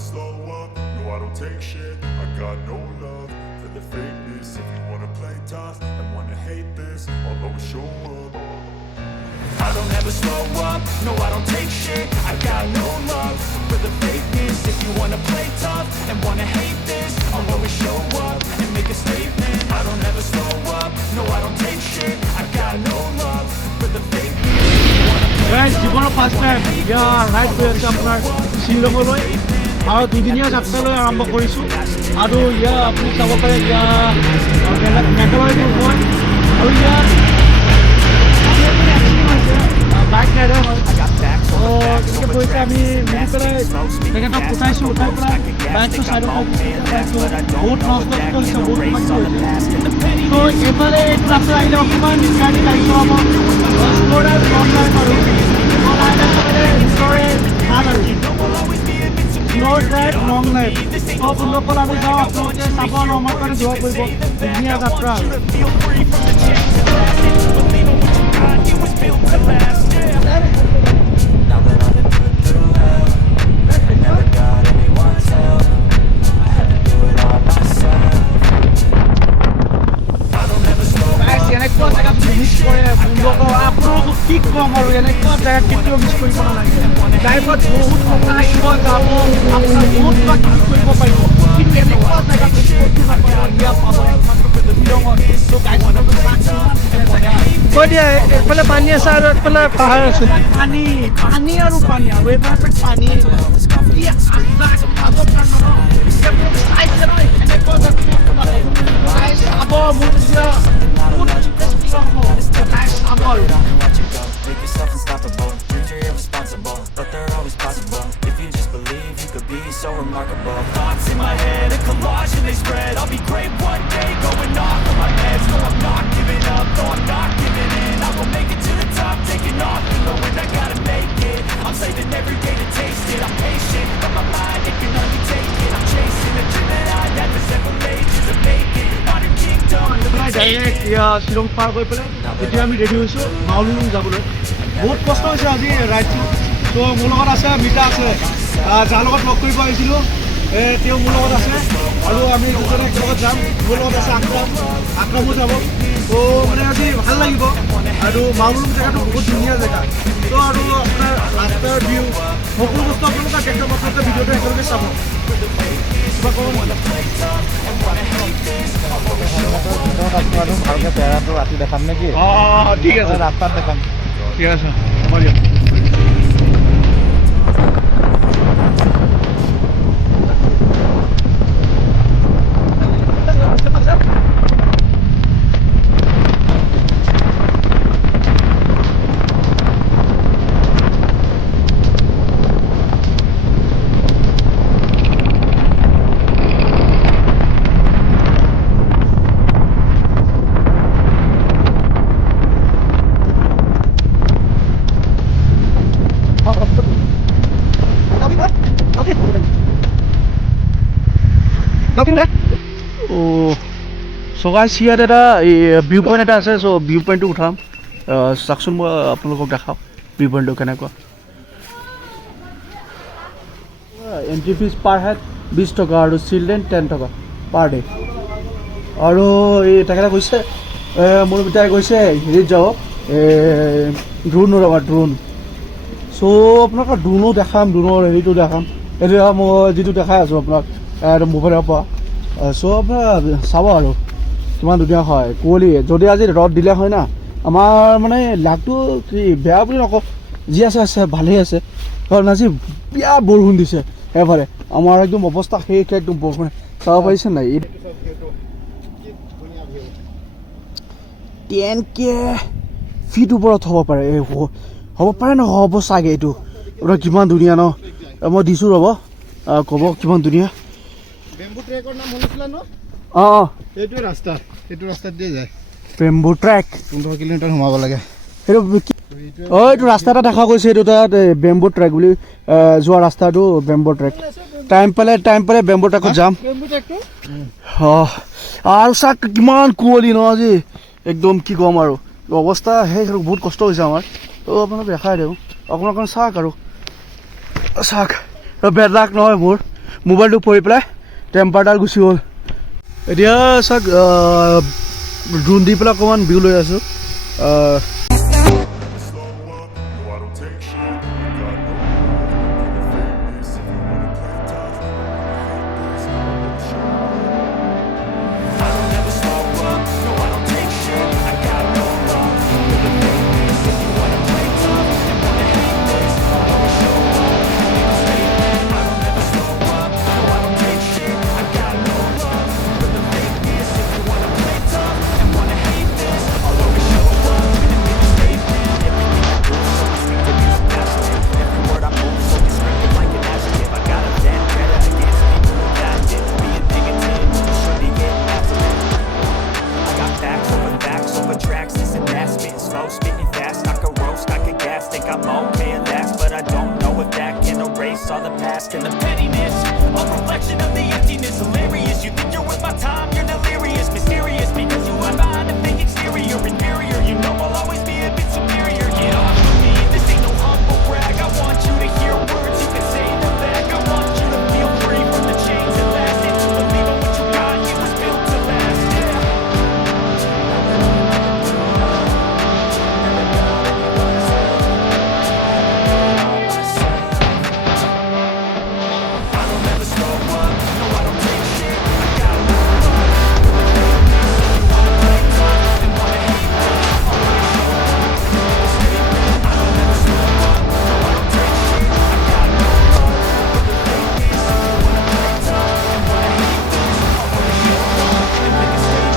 slow up, no I don't take shit. I got no love for the fakeness. If you wanna play tough and wanna hate this, I'll always show up. I don't ever slow up, no I don't take shit. I got no love for the fakeness. If you wanna play tough and wanna hate this, I'll always show up and make a statement. I don't ever slow up, no I don't take shit. I got no love for the fakeness. Guys, জীৱনৰ first time ride কৰি আছোঁ আপোনাৰ শ্বিলঙলৈ আৰু দুদিনীয়া যাত্ৰালৈ আৰম্ভ কৰিছোঁ আৰু আপুনি চাব পাৰে মেঘালয়টো হয় আৰু বাইক ৰাইডাৰ হয় তেনেকৈ গৈছে আমি মিলি পেলাই তেখেতক উঠাইছোঁ উঠাই পেলাই বাইকটো চাইডত বহুত নষ্ট হৈছে বহুত ত' এইফালে এইটো ৰাস্তা আহিলে অকণমান গাড়ী গাড়ী চলাব লং লাইফ আপোনালোকৰ আমি যাওঁ আপোনালোকে চাব আমাৰ কাৰণে যোৱা কৰিব ধুনীয়া যাত্ৰা এনেকুৱা জেগাত মিছ কৰে আপোনালোকক কি ক'ম আৰু এনেকুৱা জেগাত কেতিয়াও মিছ কৰিব নালাগে লাইফত বহুত কথা আহিব যাব আপোনাৰ বহুত কিবা কিবি কৰিব পাৰিব কিন্তু এনেকুৱা জেগাত কৈ দিয়া এইফালে পানী আছে আৰু এইফালে পাহাৰ আছে পানী পানী আৰু পানী আৰু এইফালে পানী Make yourself unstoppable. Dreams are irresponsible, but they're always possible. If you just believe, you could be so remarkable. Thoughts in my head, a collage and they spread. I'll be great one day, going off on my meds. No, I'm not giving up, no, I'm not giving in. I will make it to the top, taking off in the wind. I gotta make it. I'm saving every day to taste it. I'm patient, but my mind, it can only take it. I'm chasing a dream that I had for several ages of making. Modern kingdom. Direct Shillong পাৰ কৰি পেলাই এতিয়া আমি ready হৈছোঁ মাউলুং যাবলৈ বহুত কষ্ট হৈছে আজি ৰাইডটো ত' মোৰ লগত আছে মিতা আছে যাৰ লগত লগ কৰিব আহিছিলোঁ তেওঁ মোৰ লগত আছে আৰু আমি দুজনে একেলগত যাম মোৰ লগত আছে আক্ৰমো যাব ত' মানে আজি ভাল লাগিব আৰু মাউলুং জেগাটো বহুত ধুনীয়া জেগা ত' আৰু আপোনাৰ ৰাস্তাৰ ভিউ সকলো বস্তু আপোনালোকে একদম আপোনালোকে ভিডিঅ'টো একেলগে চাব ভালকে চেহেৰাটো ৰাতি দেখাম নেকি ঠিক আছে ৰাস্তাত দেখাম ঠিক আছে হ'ব দিয়ক চ' গাইছ ইয়াত এটা ভিউ পইণ্ট এটা আছে চ' ভিউ পইণ্টটো উঠাম চাওকচোন মই আপোনালোকক দেখাওঁ ভিউ পইণ্টটো কেনেকুৱা এণ্ট্ৰি ফিজ পাৰ হেড 20 টকা আৰু চিলড্ৰেন 10 টকা পাৰ ডে আৰু এই তেখেতে কৈছে মোৰ পিতাই কৈছে হেৰিত যাওক ড্ৰোন ৰ'বা ড্ৰোন চ' আপোনালোকৰ ড্ৰোনো দেখাম ড্ৰোনৰ হেৰিটো দেখাম এতিয়া মই যিটো দেখাই আছোঁ আপোনাক মোবাইলৰ পৰা চ' আপোনাৰ চাব আৰু কিমান ধুনীয়া হয় কুঁৱলী যদি আজি ৰ'দ দিলে হয় না আমাৰ মানে লাভটো কি বেয়া বুলি নকওঁ যি আছে আছে ভালেই আছে কাৰণ আজি বিয়া বৰষুণ দিছে এবাৰে আমাৰ একদম অৱস্থা শেষ একদম বৰষুণ চাব পাৰিছে নাই 10K ফিট ওপৰত হ'ব পাৰে হ'ব পাৰে ন হ'ব চাগে এইটো আপোনাৰ কিমান ধুনীয়া ন মই দিছোঁ ৰ'ব ক'ব কিমান ধুনীয়া বেম্বু ট্ৰেকৰ নাম শুনিছিলা ন অঁ এইটোৱে ৰাস্তা এইটো ৰাস্তাত দিয়ে যায় বেম্বু ট্ৰেক 15 কিলোমিটাৰ সোমাব লাগে সেইটো এইটো ৰাস্তা এটা দেখা গৈছে এইটো তাত বেম্বু ট্ৰেক বুলি যোৱা ৰাস্তাটো বেম্বু ট্ৰেক টাইম পালে বেম্বু ট্ৰেকত যাম আৰু চাক কিমান কুঁৱলী ন আজি একদম কি ক'ম আৰু অৱস্থা সেই বহুত কষ্ট হৈছে আমাৰ ত' আপোনালোকে দেখাই দিওঁ আপোনালোকে চাওক আৰু চাওক বেড লাক নহয় মোৰ মোবাইলটো পৰি পেলাই টেম্পাৰডাল গুচি গ'ল এতিয়া চাওক ড্ৰোন দি পেলাই অকণমান ভিউ লৈ আছোঁ slow up, no I don't take shit. I got no love for the fakeness. If you wanna play tough, I hate this. I'll show up. I don't ever slow up, no I don't take shit. I got no love for the fakeness. If you wanna play tough and wanna hate this, I'll always show up and make a statement. I don't ever slow up, no I don't take shit. I got no love for the fakeness. If you wanna play tough and wanna hate this, I'll always show up and make a statement. Everything I do is so instinctive, it's passionate. Every word I move is so descriptive like an adjective. I got a vendetta against people who got it. Being negative, you should be getting after it. I got facts over tracks, this and that. Spitting slow, spitting fast, I could roast, I could gas. Think I'm okay at last, but I don't know if that can erase all the past and the pettiness. A reflection of the emptiness, hilarious. You think you're worth my time, you're delirious. Mysterious, because you are behind a fake exterior. Inferior, you know I'll always be a bit superior. Get off of me, this ain't no humble brag. I want you to hear words, you can say them back. I want you to feel free from the chains that last. And believe in what you got, you was built to last, yeah. I don't ever slow up, no I don't take shit. I got no love for the fakeness. If you wanna play tough and wanna hate this, I'll always show up and make a statement. I don't ever slow up, no I don't take shit. I got no love for the fakeness. If you wanna play tough and wanna hate this, I'll always show up and make a statement.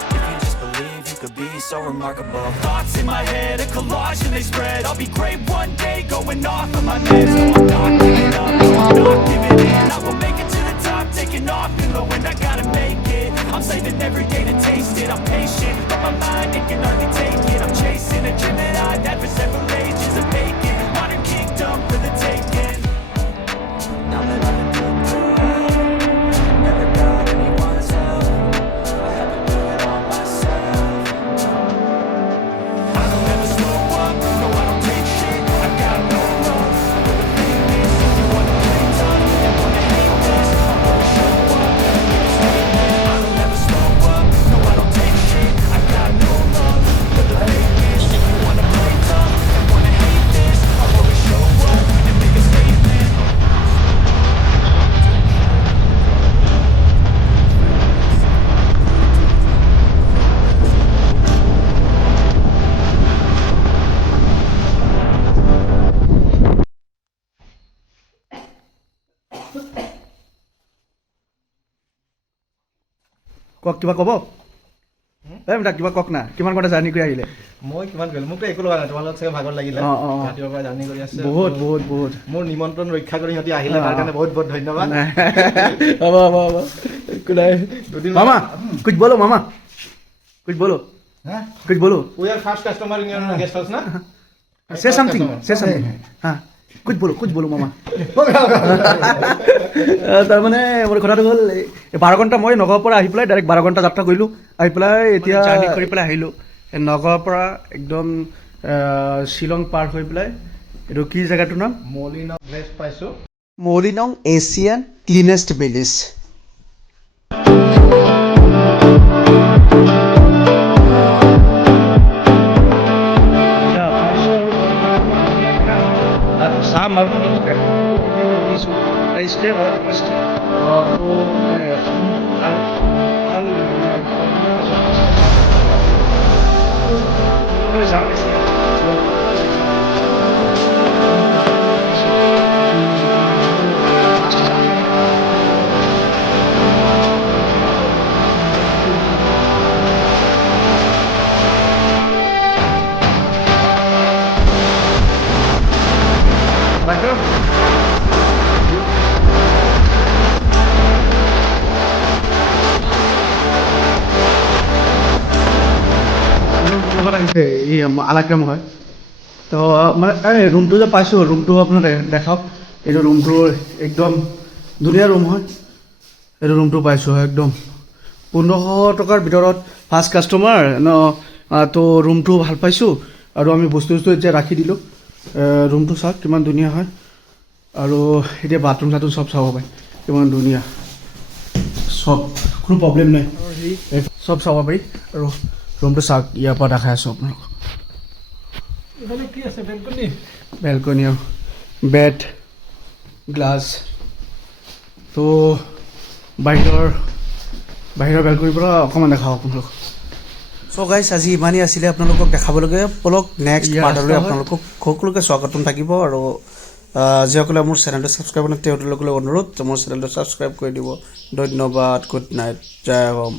If you just believe you could be so remarkable. Thoughts in my head, a collage and they spread. I'll be great one day, going off of my meds. No, I'm not giving up, no, I'm not giving in. I will make it to the top, taking off in the wind. I gotta make it. I'm saving every day to taste it. I'm patient, but my mind it can hardly take it. I'm chasing a dream that I've had for several ages. A vacant modern kingdom for the taking. Now that I've been put through hell, never got anyone's help. I had to do it all myself. I don't ever slow up, no I don't take shit. I got no love for the fakeness. If you wanna play tough and wanna hate this, I'll always show up and make a statement. I don't ever slow up, no I don't take shit. I got no love for the fakeness. If you wanna play tough and wanna hate this, I'll always show up and make a statement. কওক কিবা ক'ব তাক কিবা কওক না কিমান ঘণ্টা journey কৰি আহিলে মই কিমান কৰিলোঁ মোকতো একো লগা নাই তোমালোক চাগে ভাগৰ লাগিলে অঁ, অঁ, অঁ। ৰাতিপুৱাৰ পৰা জাৰ্ণি কৰি আছে বহুত বহুত বহুত মোৰ নিমন্ত্ৰণ ৰক্ষা কৰি সিহঁতি আহিলে তাৰ কাৰণে বহুত বহুত ধন্যবাদ হ'ব হ'ব হ'ব একো নাই দুদিন মামা কুछ बोलो मामा कुछ बोलो হ্যাঁ कुछ बोलो we are first customer in your guest house না से समथिंग हाँ कुछ बोलो मामा তাৰমানে মোৰ কথাটো হ'ল 12 ঘণ্টা মই নগাঁৱৰ পৰা আহি পেলাই ডাইৰেক্ট 12 ঘণ্টা যাত্ৰা কৰিলোঁ আহি পেলাই এতিয়া জাৰ্ণি কৰি পেলাই আহিলোঁ নগাঁৱৰ পৰা একদম শ্বিলং পাৰ হৈ পেলাই এইটো কি জেগাটোৰ নাম মলিনক ভেজ পাইছোঁ মলিনং এছিয়ান ক্লিনেষ্ট ভিলেজ আলাগ্ৰাম হয় তো মানে এই ৰুমটো যে পাইছোঁ ৰুমটো আপোনাৰ দেখাওক এইটো ৰুমটো একদম ধুনীয়া ৰুম হয় এইটো ৰুমটো পাইছোঁ একদম 1500 টকাৰ ভিতৰত ফাৰ্ষ্ট কাষ্টমাৰ ন তো ৰুমটো ভাল পাইছোঁ আৰু আমি বস্তু এতিয়া ৰাখি দিলোঁ ৰুমটো চাওক কিমান ধুনীয়া হয় আৰু এতিয়া বাথৰুম চাথৰুম চব চাব পাৰি কিমান ধুনীয়া সব কোনো প্ৰব্লেম নাই সব চাব পাৰি আৰু ৰুমটো চাওক ইয়াৰ পৰা দেখাই আছোঁ আপোনালোকক এখানে কি আছে বেলকনি বেলকনি বেড গ্লাছ তো বাহিৰৰ বেলকনিৰ পৰা অকণমান দেখাওঁ আপোনালোকক চ' গাইছ আজি ইমানেই আছিলে আপোনালোকক দেখাবলগীয়া বলক নেক্সট পাৰ্টলৈ আপোনালোকক সকলোকে স্বাগতম থাকিব আৰু যিসকলে মোৰ চেনেলটো ছাবস্ক্ৰাইব কৰে তেওঁলোকলৈ অনুৰোধ মোৰ চেনেলটো ছাবস্ক্ৰাইব কৰি দিব ধন্যবাদ গুড নাইট জয় হোম